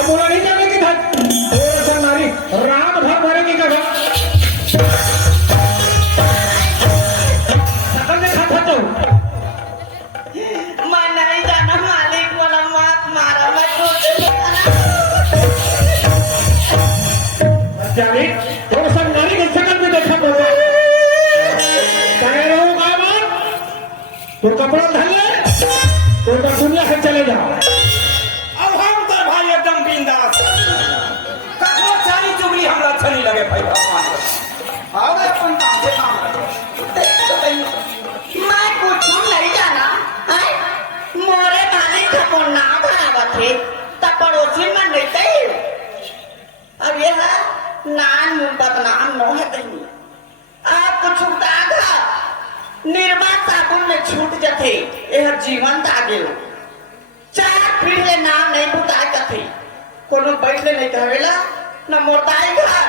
अब बोला नहीं जाने की था हमारी राम भर भरे की कथा सकल ने खाता तो मैं नहीं जाना मालिक वाला मत मारा मैं जानी तो सब नारी के सकल में देखा पड़ा कह रहा हूँ कामन तो कपड़ा धर ले तो दुनिया से चले जाओ अब हम तो भाई एकदम बिंदास कखनो चाली चुगली हमरा अच्छा नहीं लगे भाई भगवान आओ अपन काम से काम मैं कुछ नहीं जाना है मोरे मालिक को ना बराबर थे तब पड़ोसी में नहीं थे अब ये है नान मुंह बदनाम न है कहीं आपको छूटा था निर्मा साबुन में छूट जाते यह जीवन दागे चार पीढ़ी नाम नहीं बुताए कथे कोनो बैठले नहीं कहेला न मोर दाई घर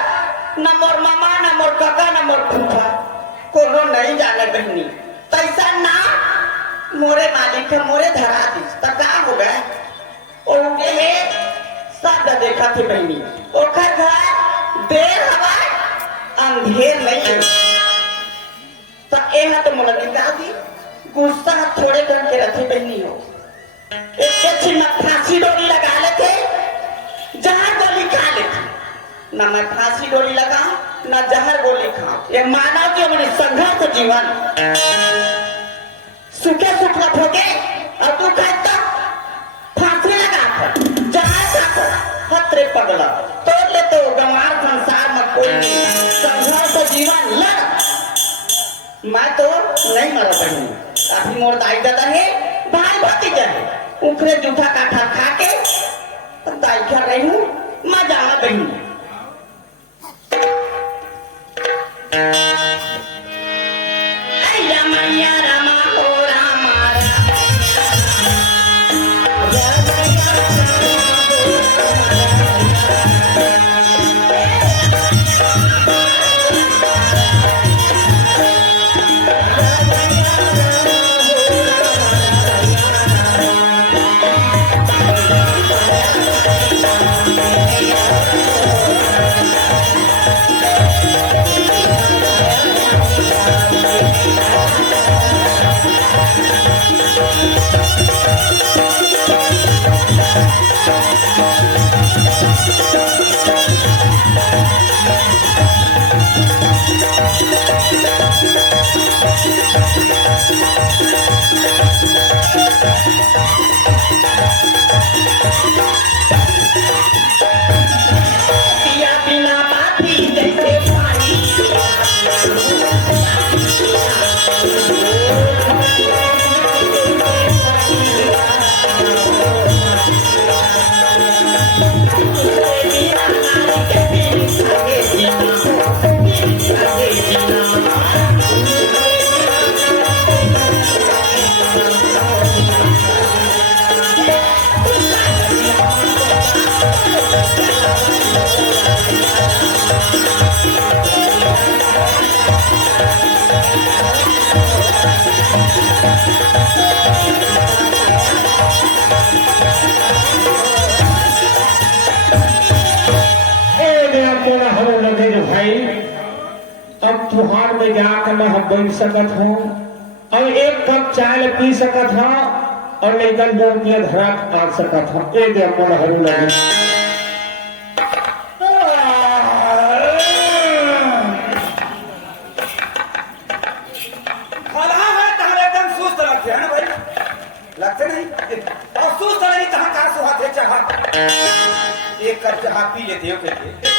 न मोर मामा न मोर काका न मोर फूफा कोनो नहीं जाने बहनी तैसा ना मोरे मालिक है मोरे धरा दी तब का हो गए ओके है सब देखा थी बहनी ओखर घर देर हवा अंधेर नहीं है तो एना तो मोला निकाल दी गुस्सा थोड़े करके रखी बहनी हो एक अच्छी मैं फांसी डोरी लगा लेते जहर गोली खा लेते ना मैं फांसी डोरी लगाऊं ना जहर गोली खाऊं ये मानव की अपनी संघर्ष जीवन सूखे सूखा ठोके और तू कहता फांसी लगा कर जहर खाकर खतरे पगला तोड़ ले तो गंवार संसार में कोई संघर्ष जीवन लड़ मैं तो नहीं मरा बहनी काफी मोर दाई दादा है भाई भतीजा है उखरे जूठा काठा खा के दाई खा रही हूँ मैं जाना बहनी मैया रामा ओ रामा पिया बिना बाती जैसे पानी अब तुहार में जाकर मैं बैठ सकत हूँ और एक कप चाय पी सकत हूँ और लेकर 2 रुपया धरा आ सकत हूँ ए दे मन हरू लगे भला है तुम्हारे एकदम सुस्त लगते है ना भाई लगते नहीं और सुस्त नहीं कहाँ कहाँ सुहाते चढ़ा एक कप चाय पी लेते हो कहते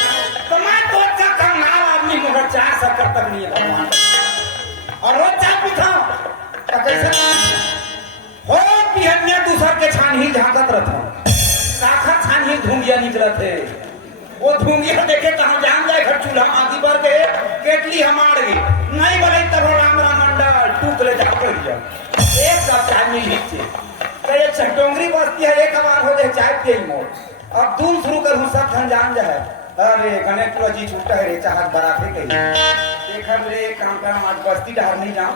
तो मैं तो अच्छा कमाल आदमी मगर 4 शक्कर तक नहीं है भगवान और रोज चाय पीता तो कैसे हो पिहनिया दूसर के छान ही झांकत रहता काखा छान ही धुंगिया निकलत है वो धुंगिया देखे कहाँ जान जाए घर चूल्हा आदि पर के केटली हमार गई नहीं बने तब राम राम मंडल टूक ले जाकर एक कप चाय मिल लीजिए तो ये चटोंगरी बस्ती है एक बार हो जाए चाय पिए मोड़ अब दूर शुरू कर सब धन जान जाए अरे गणेश जी छूटा है रे चाहत बराबर गई देखर रे काम काम आज बस्ती डर नहीं जाऊं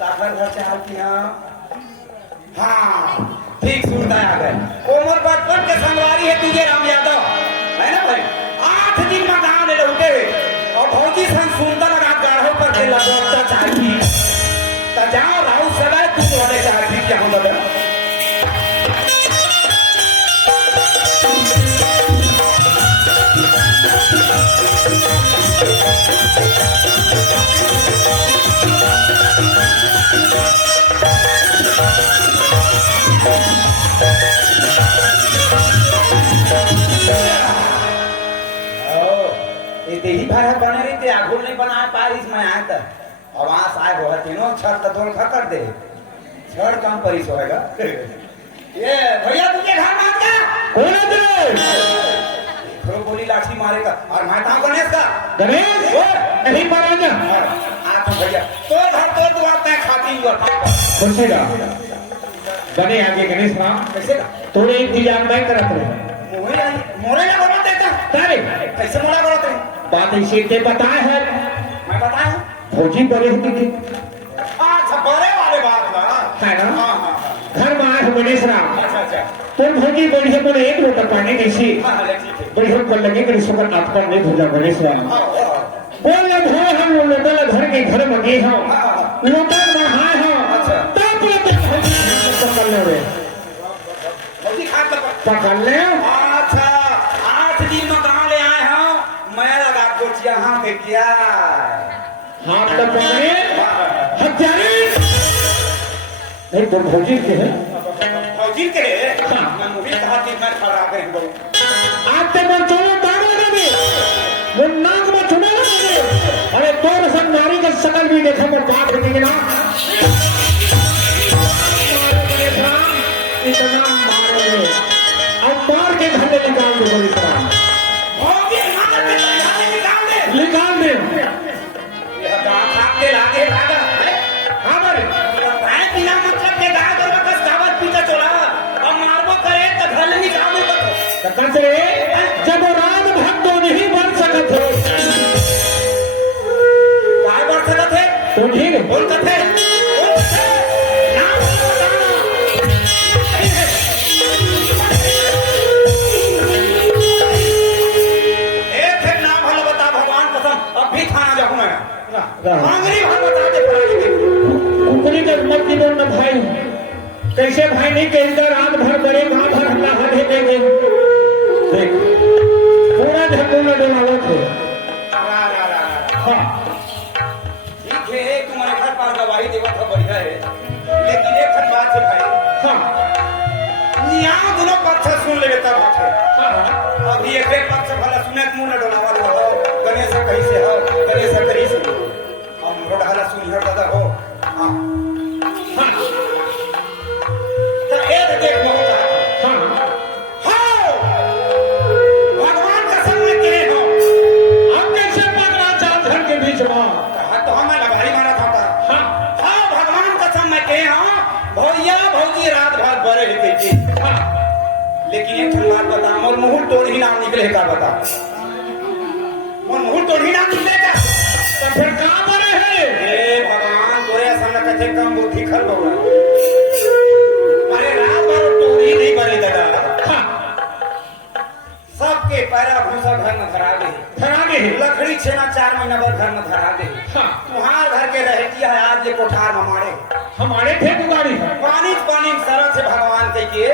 ताकर घर चाहती हाँ ठीक सुनता आ गए कोमल बचपन के संगवारी है तुझे राम यादव ये ही भरा बने रही थे आगुल नहीं बनाया पारिस में आया था आवास आए हो तीनों छत तो थोड़ा खा कर दे छड़ कम परिस होएगा ये भैया तुझे घर मार का कौन है तेरे? थोड़ा गोली लाठी मारेगा और मैं कहाँ गणेश का गणेश नहीं मारा जा आप भैया तो घर तो दुआ तय खाती हुआ खुशी दा बने आगे गणेश राम कैसे का तोड़े इंतजाम नहीं करत रहे मोरे ना बोलते था तारे कैसे मोरा बोलते हैं बात ऐसे ते बताए है मैं बताया फौजी बड़े होती थी अच्छा बड़े वाले बात ना है ना हाँ हाँ हाँ घर में आए हो गणेश राम अच्छा अच्छा तुम भौजी बढ़िया बोले एक लोटा पानी कैसी हाँ हाँ ठीक है बढ़िया कर लगे कि सुबह आपका नहीं भूजा गणेश राम हाँ हाँ बोल धो हम लोटा घर के घर में गए हो लोटा नहाए हो अच्छा। तब लोटे पकड़ ले रे मोदी खा कर पकड़ ले अच्छा 8 दिन में गाँव ले आए हो मैं लगा कुछ यहाँ पे क्या हाथ तो पकड़े हत्यारे नहीं तो भौजी के है फौजी के हाँ। मैं मुझे कहा कि मैं खड़ा कर बहुत आते में चोलो ताड़ लगे वो नाक में चुने लगे अरे तोर संग नारी का शकल भी देखा मैं बात होती ना इतना मारोगे अब मार के घर में निकाल दो बड़ी तरह फौजी मार के निकाल दे निकाल दे यह गाँव खाक के लागे लागा हाँ बड़े मैं बिना मतलब के गाँव कर बस कावत पीछे चला और मारबो करे तो घर निकाल दे कहते जब राम भक्त नहीं बन सकत हो काय बढ़ सकत है तो ठीक बोल कथे नाम बताना एक है नाम भला बता भगवान कसम अब भी थाना जाऊं मैं मांगरी भर बता दे परानी के उतनी तक मत दिनों न भाई कैसे भाई नहीं कहीं का रात भर बड़े गाँव भर हमला हर देंगे देख पूरा झकोना डोला थे हाँ ठीक है तुम्हारे घर पास गवाही देवा था बढ़िया है लेकिन एक खत बात है भाई हाँ यहाँ दोनों पक्ष सुन ले तब है हाँ अभी एक पक्ष भला सुने मुंह न डोलावा दो गणेश कहीं से हो गणेश कहीं से हम रोडहाला सुनी हर दादा हो हाँ हाँ तो एक देख बहुत हाँ हो भगवान का संग में के हो आप कैसे पकड़ा चार घर के बीच में तो हमें लगाई मारा था हाँ हाँ भगवान का संग में के हो भैया भौजी रात भर बड़े ही कहती हाँ लेकिन एक बात बता मोर मुहुल तोड़ ही नाम निकले का बता मोर मुहुल तोड़ ही नाम निकलेगा तो फिर कहाँ बने हैं हे भगवान तोरे संग कथे कम बुद्धि खल बउआ अरे रात भर तोड़ी नहीं बने दादा हाँ सबके पैरा भूसा घर में धरा दे धरा गए लकड़ी छेना 4 महीना भर घर में धरा दे हाँ तुम्हार घर के रहती है आज ये कोठार में मारे हमारे थे दुगाड़ी पानी सरल से भगवान कह के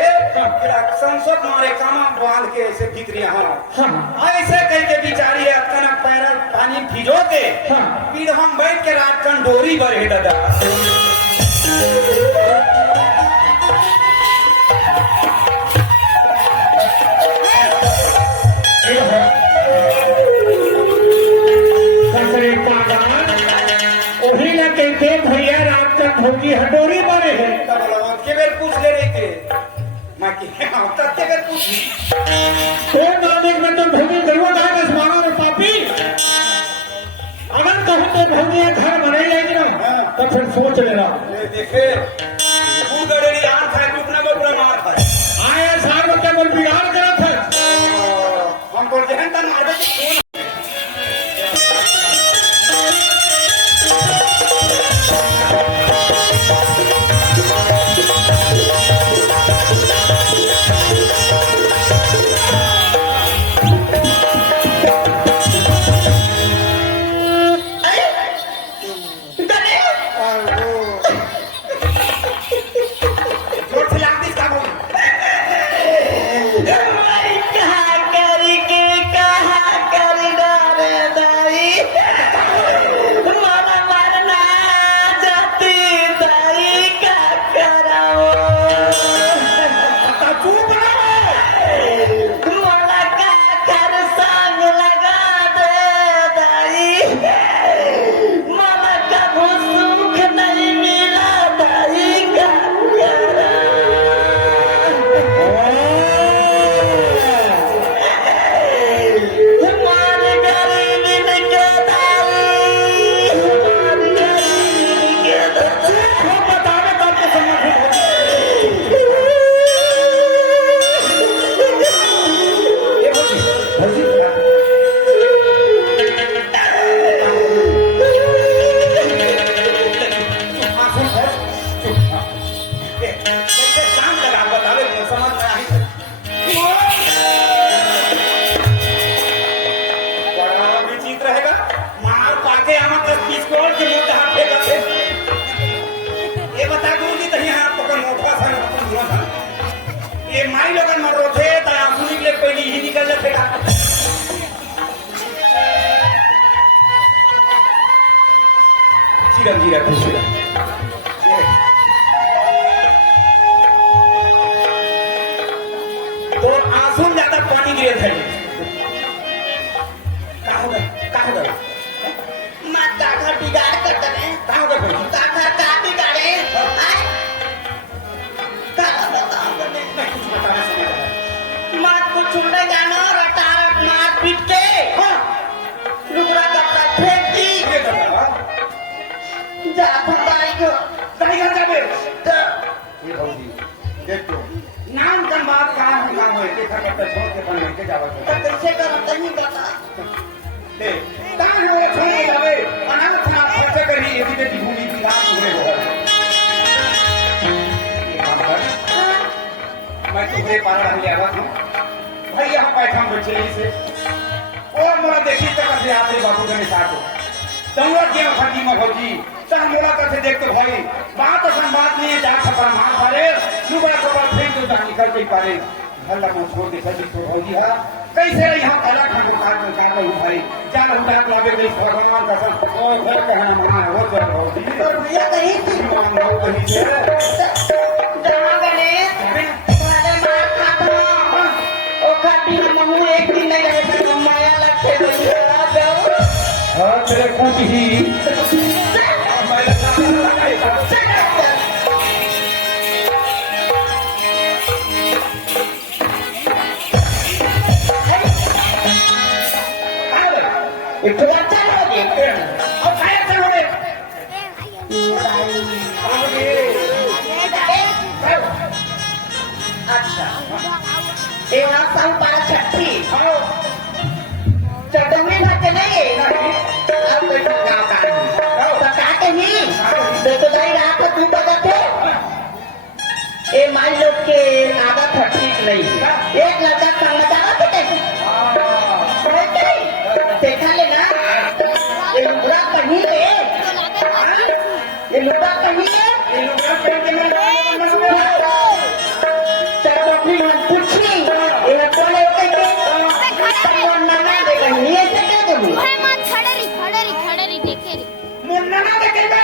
संसद मारे कामा बांध के ऐसे भीतरी हाँ ऐसे कह के बिचारी है अतना पैर पानी भिजो के हाँ फिर हम बैठ के रात कन डोरी बढ़े दादा कसरे पागल वही ना कहते भैया रात तक भौजी हटोरी मारे हैं के बेर पूछ ले रही थे मैं के तब के बेर पूछ तो नानिक में तो भौजी जरूर आएगा इस मानो में पापी अगर कहूँ तो भौजी घर बने लेगी ना तो फिर सोच लेना देखे तू गड़ेरी आन खाए टुकना में पूरा मार खाए आए साल में क्या बोल बिगाड़ करा था हम बोलते हैं तन मारे कौन कहा करी के कहा कर सिरम गिरा था सिरम तो आंसू में ज्यादा पानी गिरे थे कहाँ हो गए मत काका बिगाड़ कर तने कहाँ हो गए भाई काका का बिगाड़े आए काका बताओ बने कुछ बताना समझ मत कुछ छुड़ने जाना रटारट मार पीट के हाँ लुगड़ा कपड़ा फेंक दी ये कर रहा जा भगाई गो कहीं घर जाबे तो ये भौजी देख तो नाम का बात कहाँ हम काम हुए के घर पर छोड़ के बने के जावा तो कैसे करम तही बता दे कहाँ है वो छोड़ के जावे अनाथ ना खर्चे करी यदि बेटी भूमि की रात हुए हो मैं तुझे पार रह लिया था भाई यहाँ बैठा बच्चे से और मोरा देखी तक से आते बाबू के साथ तंगड़ा क्या फटी में भौजी तन मोरा करके देखते भाई बात असन बात नहीं है जहाँ खपरा मार पारे सुबह सुबह फेंक दो जहाँ निकल के पारे हल्ला को छोड़ दे सभी तो भौजी है कैसे यहाँ पहला खंड उठा कर जाता हूँ भाई जान उठा कर आगे गई भगवान का सब ओ घर कहने मना हो जाए भौजी और भैया कहीं कहीं से जमा गणेश पहले मार खाता ओ खाती महू एक दिन नहीं रहे तो माया लगते भैया जाओ हाँ तेरे कुछ ही मैं एक अच्छा हो गया और खाया क्या हो अच्छा ये वहाँ साहू पारा छठी चटनी खाते नहीं अब कोई गाँव का तो का कहीं देखो जाई रहा तो तू बता थे ये मान लो के आदत है ठीक नहीं एक लड़का संग जावा थे कैसे देखा लेना ये लुगड़ा कहीं ले ये लुगड़ा कहीं ले ये लोग क्या कहते हैं चार अपनी मन पूछी ये कौन है कहीं नाना देगा नहीं ऐसे क्या करूँ मुन्ना ना देखे बे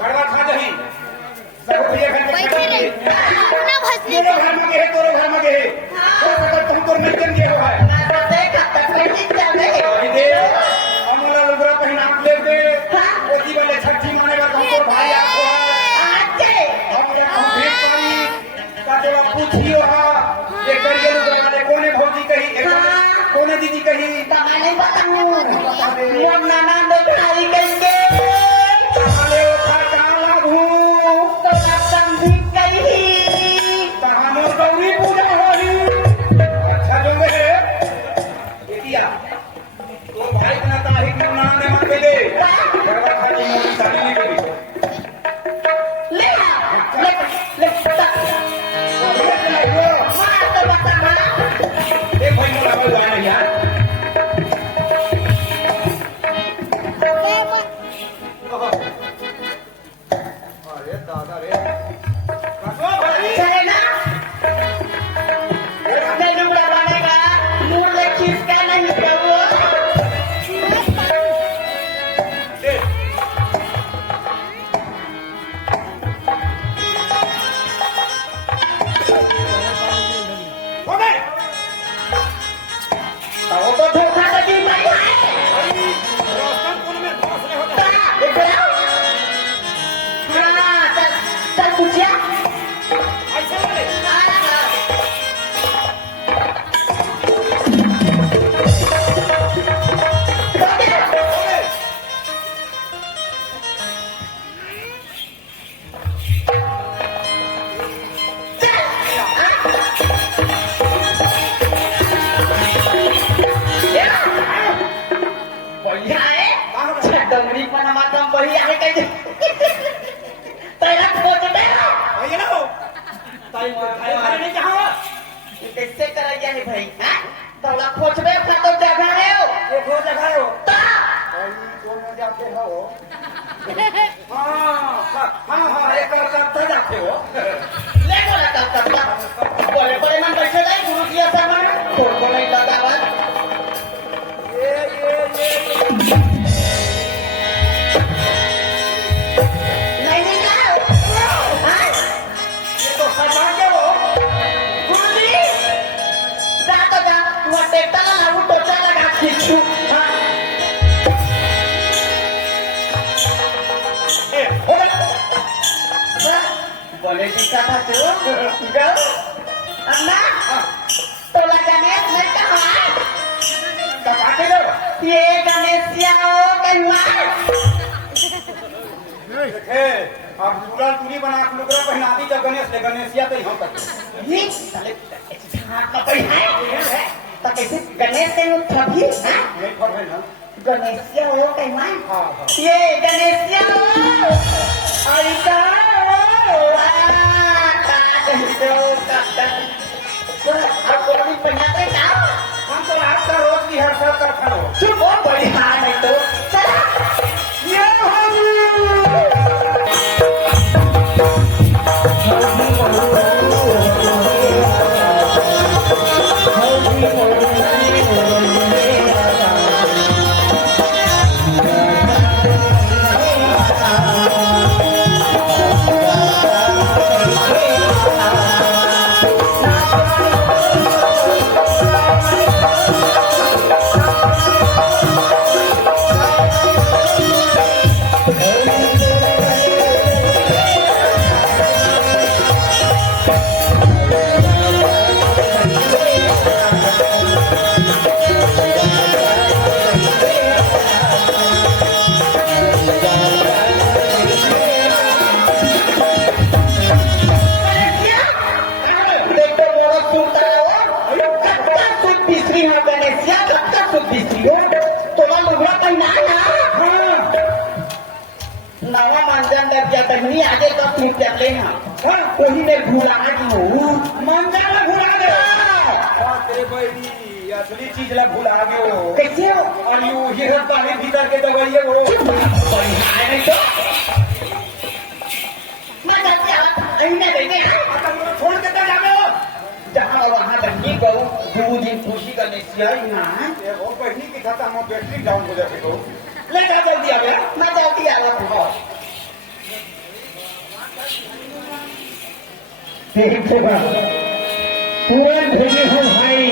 गड़वा खा दही सब ये घर में खा दही मेरे घर में है तोरे घर में है हो सकता तुम तो नहीं के हो है ना देखा तक नहीं चल रहे अभी दे अमला लुगड़ा पहना ले दे ओदी वाले छठी मानेगा तुमको भाई आपको है आजे हम ये भेंट करी काटेवा पूछियो हा ये करिए लुगड़ा वाले कोने भौजी कही कोने दीदी कही तमा नहीं बताऊँ वो नाना देखाई कहेंगे अरे ओ खा काला भू तो आप समझी कहीं तहानो गौरी पूजा होई अच्छा जो है एटिया तो भाई ना तारीख में ना ने मान दे गड़बड़ खाली मोटी साली ले गई ले ले हाँ तो बताना एक भाई मोला कोई गाना यार अरे दादा रे कसो भाई चले ना नहीं लुगड़ा बनेगा मुंह में खींचका नहीं करो दे हो गए वो तो धोखा लगी नहीं है रोशन कोन में घोसले हो गए हाँ चल चल पूछिया ऐसे वाले डंगरी पण मात्र बही आहे काही त्याला पोचते भैया ना हो ताई भाई नहीं कहां कैसे करायचे आहे भाई तोला खोचबे का तो जगह रे ये हो जगह हो ता भाई कौन में जाते हो हाँ एक करता जाते हो ले बोला का बोले बोले मन बैठे नाही गुरु जी असा म्हण कोण नाही लगावा ये गणेश जी क्या था तू गौ अम्मा तोला गणेश नहीं कहा कपाते दो ये गणेशिया हो कहुआ देखे अब पूरा पूरी बना के लुगड़ा पहना दी जब गणेश ले गणेशिया तो हम करते ये साले झाट में पड़ी है तो कैसे गणेश के लोग थपी हैं नहीं फर है ना गणेशिया हो कहुआ हाँ हाँ ये गणेशिया हो अरे का अब कोई भी पहनाते ना हम तो आपका रोज की हर सब का खड़ो चुप हो बड़ी हाँ नहीं तो चला ये आगे तो ठीक चल लेना वही में भूला मंजर में भूला गया तेरे बड़ी असली चीज ला भूला गए हो कैसे हो और यू ये पानी भीतर के दवाइए वो नहीं तो मैं जाते अइने बैठे छोड़ के तो जाओ जहाँ वहाँ रंगी गऊ दो दिन खुशी करने से ना ये वो बहनी की खाता हम बैटरी डाउन हो जाते हो ले जा जल्दी आ गया मैं जल्दी आ रहा हूँ देखो पूरा भेजे हो भाई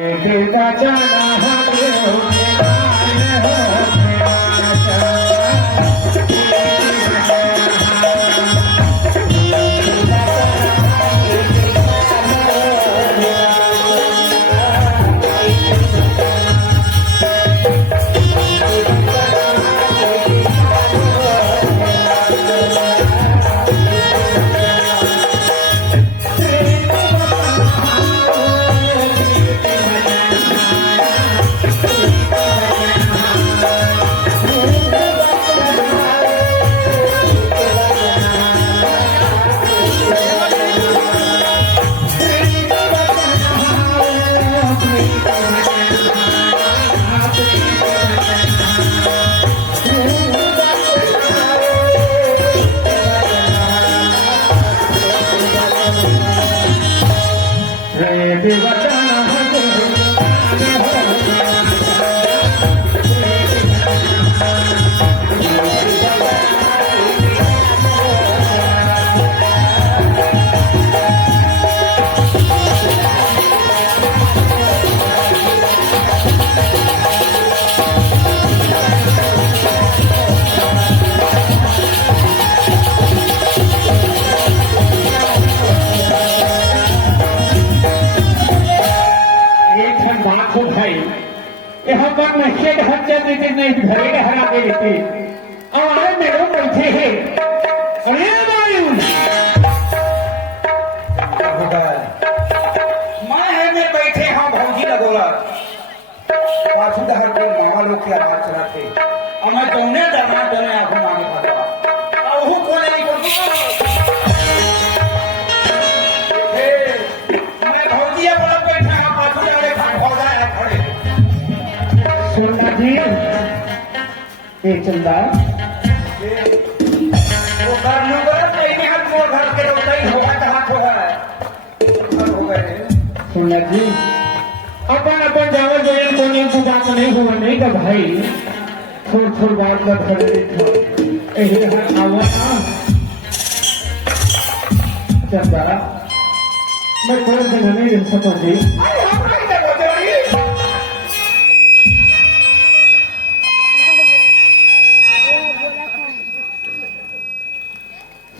बेटा जाना हमें हो नहीं घरे हरा के देते और आए मेरे बैठे हैं अरे वायु मैं है में बैठे हाँ भौजी लगोला पाछू दहर के मामा लोग के आवाज चलाते और मैं दोने डरना दोने आंखों मांगे पड़ता और वो कोने नहीं मैं भौजी अपना बैठा हाँ पाछू जाके पौधा है खड़े सुना जी ये चंदा वो कर लूंगा तेरे हाथ मोड़ घर के रोता ही होगा तो हाथ होगा हो गए सुना जी अपन अपन जाओ जो ये कोने की बात नहीं हुआ नहीं का भाई थोड़ थोड़ बात का भर देखो यही हर आवा चंदा मैं कोई जगह नहीं रह सकता जी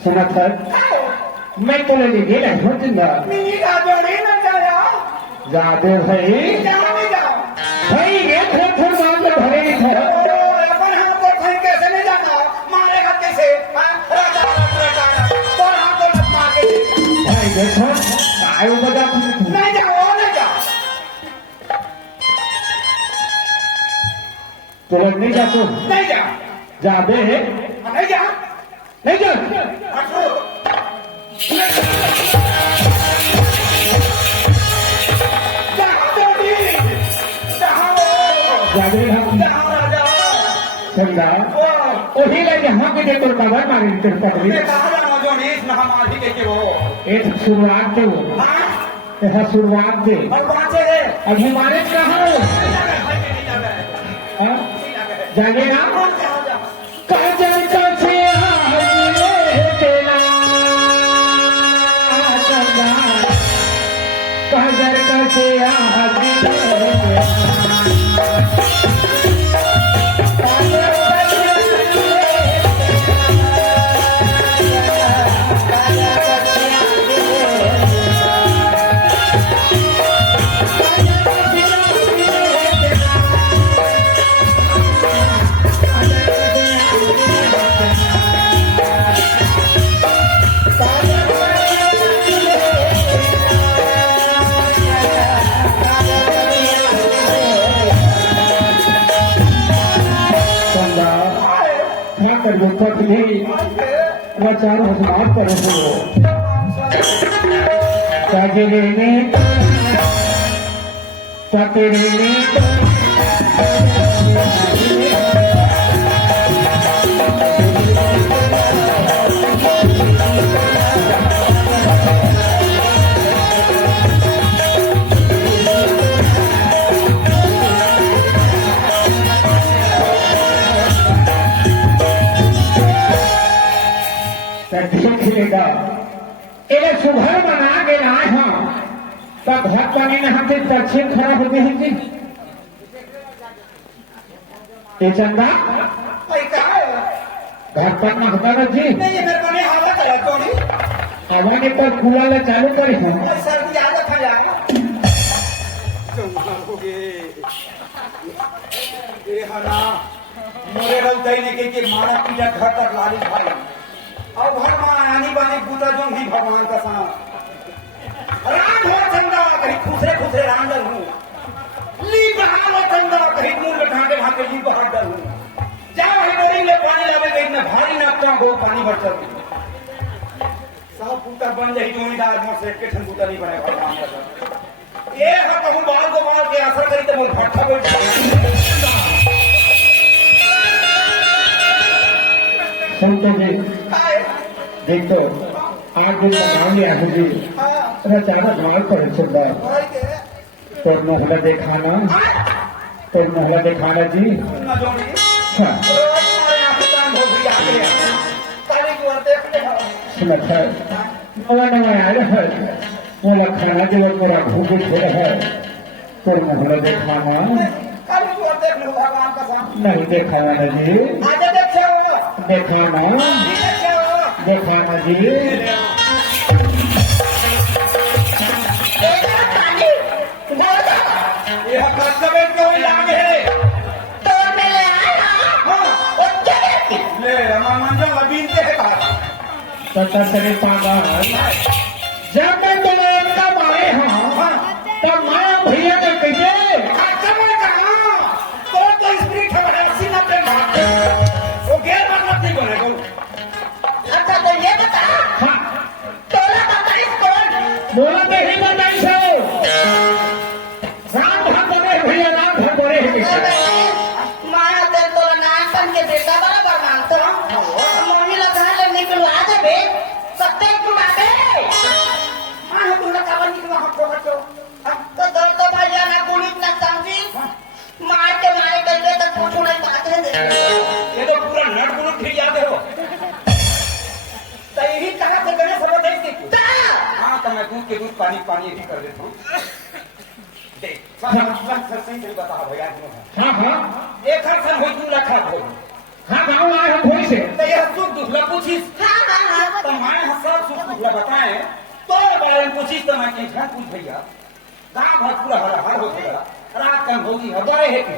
सुना था मैं तो ले गेला हूँ जिंदा मिनी का जोड़ी न जाया जाते भाई नहीं जाओ भाई ये थोड़ा नाम में भरे नहीं था अपन हमको कहीं कैसे नहीं जाना मारेगा कैसे राजा तो हमको मार के भाई देखो आयु बजा नहीं जाओ नहीं जाओ तो नहीं जा तू नहीं जाओ जा बे नहीं जाओ नहीं जा हटो जाबे हम चंदा वही ले जहाँ के जे तोर बाबा मारे तेरे पकड़ी एक शुरुआत दे वो यह शुरुआत दे अभी मारे कहाँ हो जाने ना काजल का छे तेरा चंदा काजल का छे कर देखा कि प्रचार हजमात पर हो सजने सतरे खिलेगा एक सुबह बना के लाए हम तब घर बने न हमसे दक्षिण खराब होते हैं जी ये चंदा घर पर न होता ना जी अवाने पर कूला ले चालू करे हम मोरे रौतई ने के मारा पूजा घर तक लाली भाई और घर में आनी बनी पूजा जो भी भगवान का साथ राम हो चंदा कहीं खुसरे खुसरे राम दल हूँ ली बहार हो चंदा कहीं मुंह में ढाके ढाके ली बहार दल हूँ जाओ है बोरी ले पानी लावे गई मैं भारी नापता हूँ पानी भर चलती सब पूता बन जाए जोड़ीदार मोर सेठ के ठन पूता नहीं बने भगवान का ये हम कहूँ बाल को बाल के असर करी तो मैं भट्ठा बैठ संतो जी देखो आज दिन बनाओ लिया जी रचाना माल पर चंदा तो मोहल्ला दिखाना तो मोहल्ला दिखाना जी हाँ सुनता है नवा नवा आया है वो खाना जो मेरा भूख छोड़ा है तो मोहल्ला दिखाना नहीं दिखाना जी दिखाना दिखाना जी यह कर्तव्य कोई लागे तो मैं ले आया वो क्या कहती ले रमा मंजो अबीन के है पता चले पागा जब मैं तुम्हें इतना मारे हाँ तब मैं भैया के कहिए समय कहा तो स्प्रिट है ऐसी ना पे वो गैर मतलब नहीं बनेगा अच्छा तो ये बता हाँ तोला बताई कौन बोला तो ही बताई सो राम भक्त बोले भैया राम भक्त बोले माया तेरे तो नाचन के बेटा बराबर मानते हो मोनी लगा ले निकलवा दे बे सत्ते कुमा बे हां तुम लोग कावन निकलवा हम तो तो भैया ना गोली ना समझी मार के मारे करके तो कुछ नहीं बात है ये तो पूरा नट बुलट फिर जाते हो तो यही कहा से गणेश सब देखते हाँ तो मैं दूध के दूध पानी पानी भी कर देता हूँ देख सर सही बता भैया हाँ हाँ एक हर से हो तू रखा हो हाँ गाँव आए हम भोई से तो यह सुख दुख ला पूछिस हां तो मैं सब सुख दुख बताए तो बारे में पूछी तो मैं कहीं पूछ भैया गाँव भर पूरा हर हो गया रात कम होगी हजारे है कि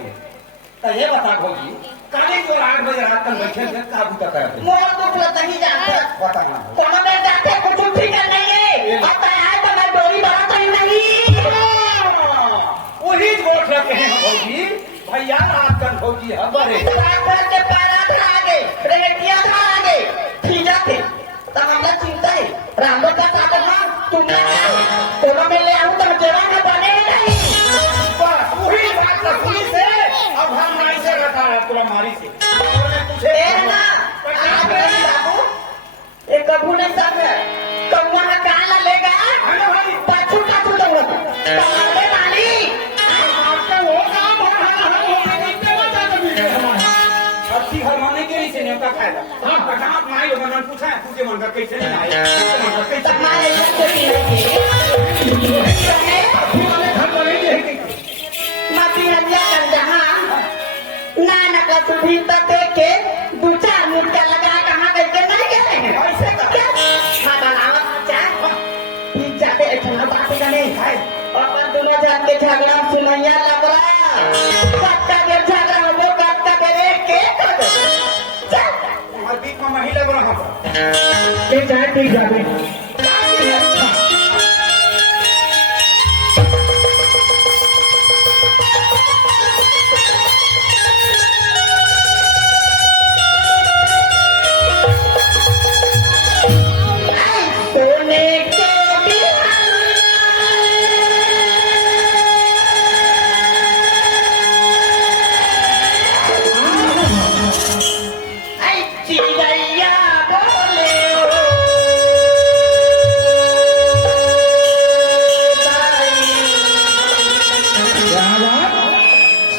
तो ये बता होगी काली को 8 बजे रात तक बैठे थे काबू तक आते मोर दुख नहीं जाते बताना तुम में जाते कुछ ठीक नहीं है अब आए तो मैं डोरी बड़ा तो नहीं वही बोल रहे हैं भौजी भैया रात कम होगी हमारे रात के पैरा था आगे रेटिया था आगे ठीजा थे तब हमरा चिंता है रामो का साथ ना तुम तो मैं ले आऊं तो जेवा का बने नहीं बस वही बात का पुलिस से अब हम नहीं से रखा है तुला मारी से तुझे ए ना आगे बाबू ये कबू नहीं सब कबू का कान लेगा हेलो भाई पाछू पाछू दौड़ तुम्हारे माली आपका वो काम अच्छी घर माने के लिए से न्योता खाएगा हाँ गाँव माई लोग मन पूछा है तुझे मन का कैसे नहीं आया मन का कैसे तुम्हारे से भी घर बनेंगे माती हल्ला कर जहाँ ना का सुधी तो देखे दो चार मुर्गा लगा कहाँ गए के नहीं गए ऐसे क्या हाँ बनावा चाह पिज्जा पे ठंडा बात का नहीं है और दुनिया जान के झगड़ा सुनैया लग रहा पक्का के झगड़ा हो वो पक्का के देख के कर दो चल और बीच में महिला बना था ये चाय पी जावे सोने के आई चिड़ैया बोले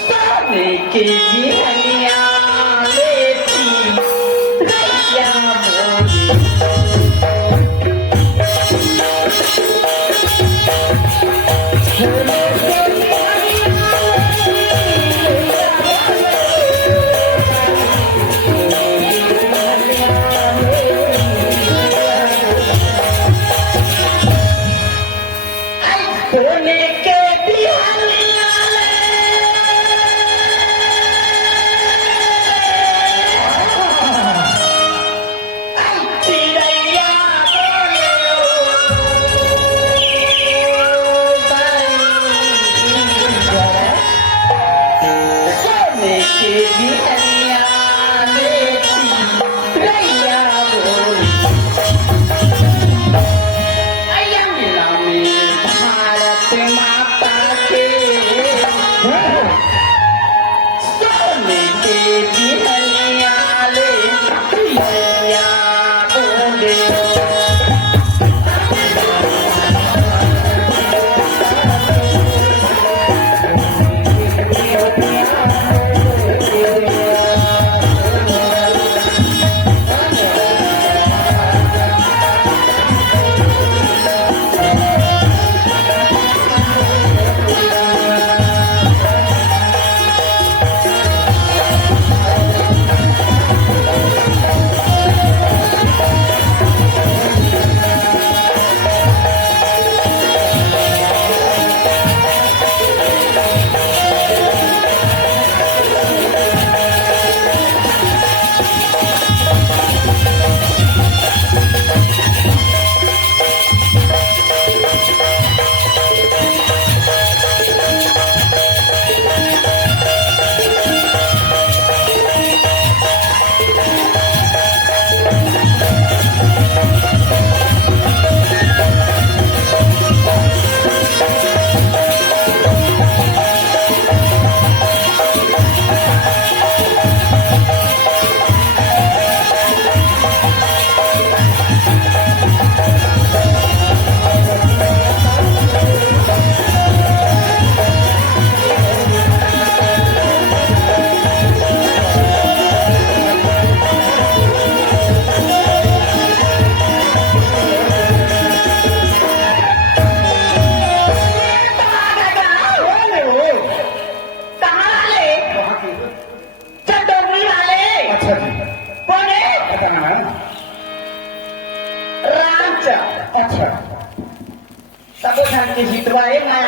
सोने के बिहनिया लेती चिड़ैया बोले सोने के बिहनिया चिड़ैया सोने के बिहनिया लेती चिड़ैया बोली अयंगला में भारत माता के सोने के बिहनिया ले चिड़ैया बोले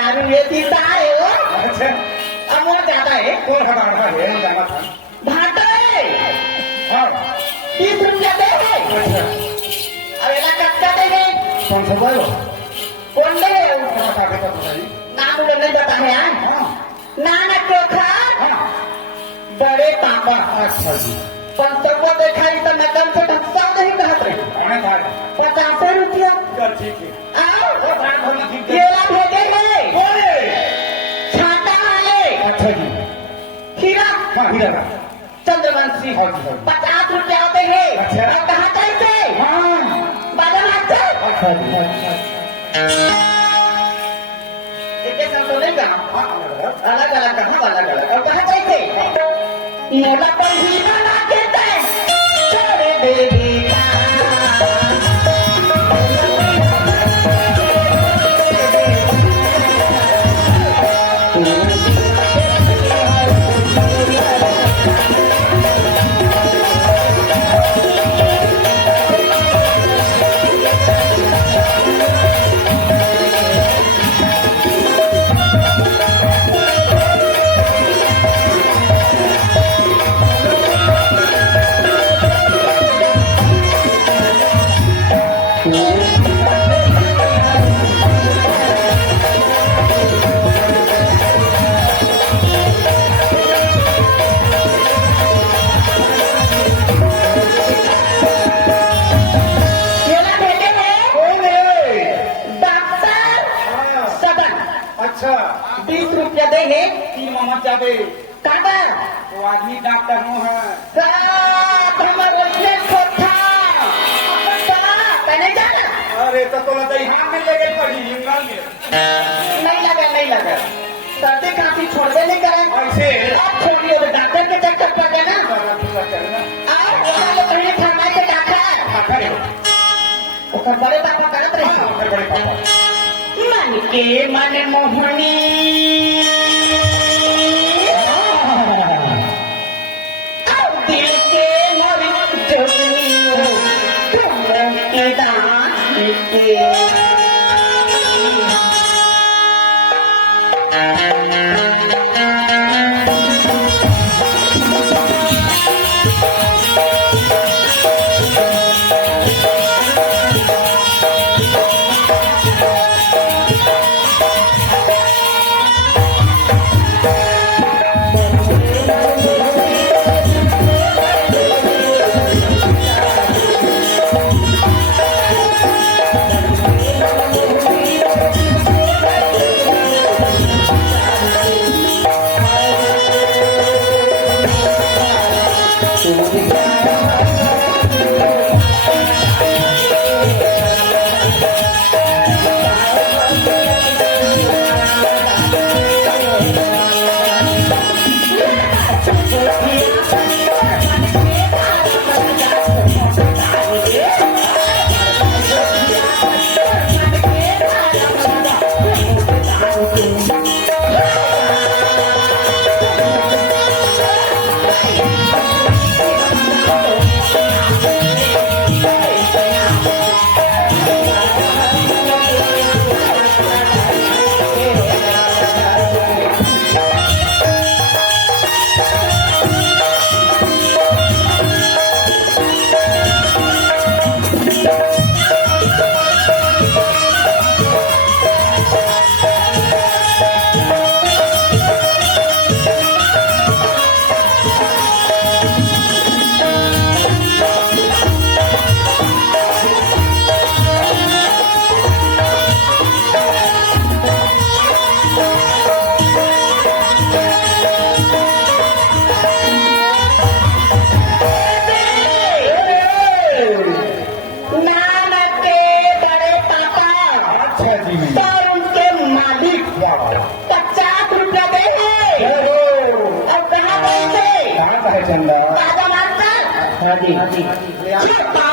दारू ये पीता है वो अच्छा अमोल ज्यादा है कौन हटा रहा है जाना था भाटा है हाँ 20 रुपया दे है अच्छा अब एला कच्चा दे है कौन सा बोलो कौन दे कौन सा कहता बताइए नाम मुझे नहीं पता है यार हाँ नाना चोखा हाँ बड़े पापा अच्छा जी पर सबको देखा ही तो मैं कम से कम 100 नहीं कहत रही कौन है 50 रुपया चल ठीक है आओ वो भाई भोली ठीक है केला भेजे है बोले छाता वाले अच्छा जी खीरा हाँ हीरा चंद्रवंशी हाँ जी, हाँ जी। 50 रुपया होते हैं अच्छा। और कहाँ कैसे हाँ बाजार अच्छा अच्छा जी एक तो नहीं कहा हाँ अलग अलग कहा अलग अलग और कहाँ कैसे मोला पर ही बना के दे छोड़े देवी केला भेजे है कौन है डॉक्टर सदन अच्छा 20 रुपया दे है तीन मामा जाबे काका वो आदमी डॉक्टर नो है साथ हमर रखने खोथा कहने जाना अरे तो लगा यहाँ मिल गई पड़ी हिंगा में नहीं लगा सर्दी काफी छोड़वे नहीं करे ऐसे अब छोड़िए अब डॉक्टर के चक्कर पड़ गए ना आओ वाले पहले फरमाई के डॉक्टर ओकर बड़े पापा करत रही मन के मन मोहनी और दिल के मोर जोगनी तुम के दान के चंदा राजा मास्टर हाँ जी छप्पा